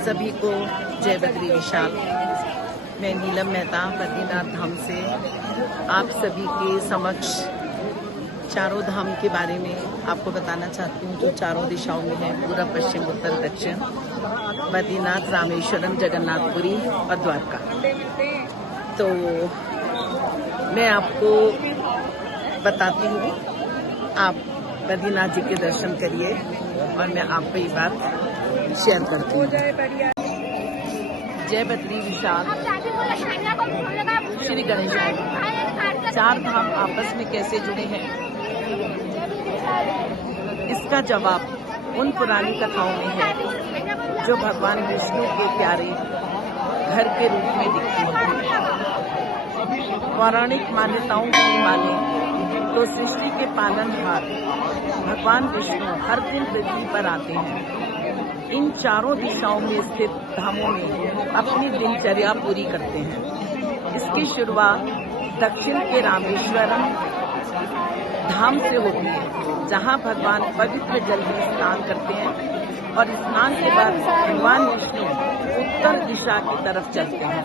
सभी को जय बद्री विशाल। मैं नीलम मेहता बद्रीनाथ धाम से आप सभी के समक्ष चारों धाम के बारे में आपको बताना चाहती हूँ, जो चारों दिशाओं में है, पूर्व पश्चिम उत्तर दक्षिण, बद्रीनाथ, रामेश्वरम, जगन्नाथपुरी और द्वारका। तो मैं आपको बताती हूँ, आप बद्रीनाथ जी के दर्शन करिए और मैं आपको ये बात शेयर करती हूँ। जय बद्री विशाल। श्री गणेश। चार धाम आपस में कैसे जुड़े हैं, इसका जवाब उन पुरानी कथाओं में है जो भगवान विष्णु के प्यारे घर के रूप में दिखती हैं। पौराणिक मान्यताओं की माने तो सृष्टि के पालनहार भगवान विष्णु हर दिन पृथ्वी पर आते हैं। इन चारों दिशाओं में स्थित धामों में अपनी दिनचर्या पूरी करते हैं। इसकी शुरुआत दक्षिण के रामेश्वरम धाम से होती है, जहां भगवान पवित्र जल में स्नान करते हैं और स्नान के बाद भगवान विष्णु उत्तर दिशा की तरफ चलते हैं।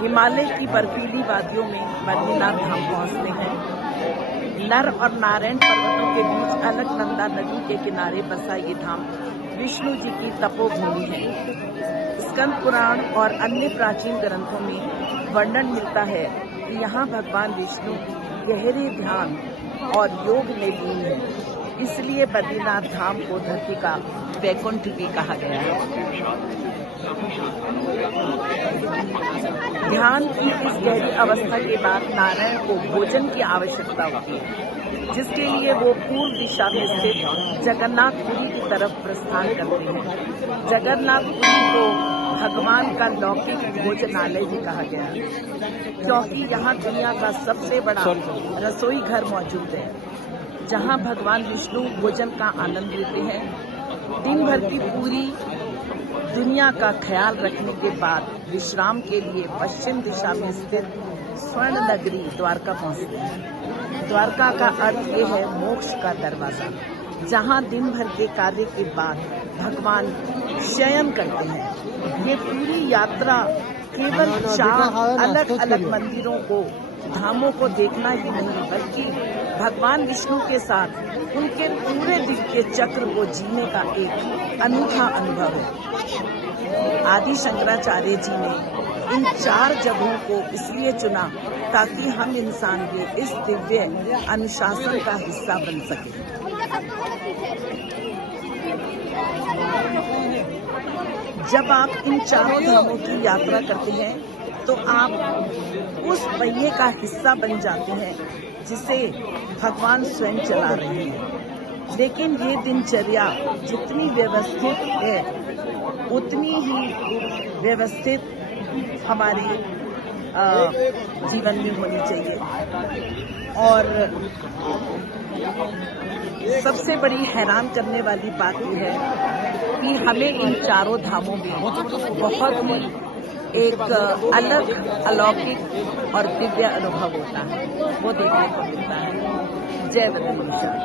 हिमालय की बर्फीली वादियों में बद्रीनाथ धाम पहुंचते हैं। नर और नारायण पर्वतों के बीच अलकनंदा नदी के किनारे बसा ये धाम विष्णु जी की तपोभूमि है। स्कंद पुराण और अन्य प्राचीन ग्रंथों में वर्णन मिलता है कि यहाँ भगवान विष्णु गहरे ध्यान और योग में लीन है। इसलिए बद्रीनाथ धाम को धरती का वैकुंठ भी कहा गया है। ध्यान की इस गहरी अवस्था के बाद नारायण को भोजन की आवश्यकता होती है, जिसके लिए वो पूर्व दिशा में स्थित जगन्नाथपुरी की तरफ प्रस्थान करते हैं। जगन्नाथपुरी को भगवान का लौकिक भोजनालय भी कहा गया है, क्योंकि यहाँ दुनिया का सबसे बड़ा रसोई घर मौजूद है, जहाँ भगवान विष्णु भोजन का आनंद लेते हैं। दिन भर की पूरी दुनिया का ख्याल रखने के बाद विश्राम के लिए पश्चिम दिशा में स्थित स्वर्ण नगरी द्वारका पहुंचते हैं। द्वारका का अर्थ ये है मोक्ष का दरवाजा, जहां दिन भर के कार्य के बाद भगवान शयन करते हैं। ये पूरी यात्रा केवल 4 अलग अलग मंदिरों को, धामों को देखना ही नहीं, बल्कि भगवान विष्णु के साथ उनके पूरे दिव्य चक्र को जीने का एक अनूठा अनुभव है। आदि शंकराचार्य जी ने इन 4 जगहों को इसलिए चुना ताकि हम इंसान के इस दिव्य अनुशासन का हिस्सा बन सके। जब आप इन चारों धामों की यात्रा करते हैं तो आप उस पहिए का हिस्सा बन जाते हैं जिसे भगवान स्वयं चला रहे हैं। लेकिन ये दिनचर्या जितनी व्यवस्थित है, उतनी ही व्यवस्थित हमारे जीवन में होनी चाहिए। और सबसे बड़ी हैरान करने वाली बात यह है कि हमें इन चारों धामों में बहुत ही एक अलग, अलौकिक और दिव्य अनुभव होता है, वो देखने को मिलता है। जय बद्री विशाल।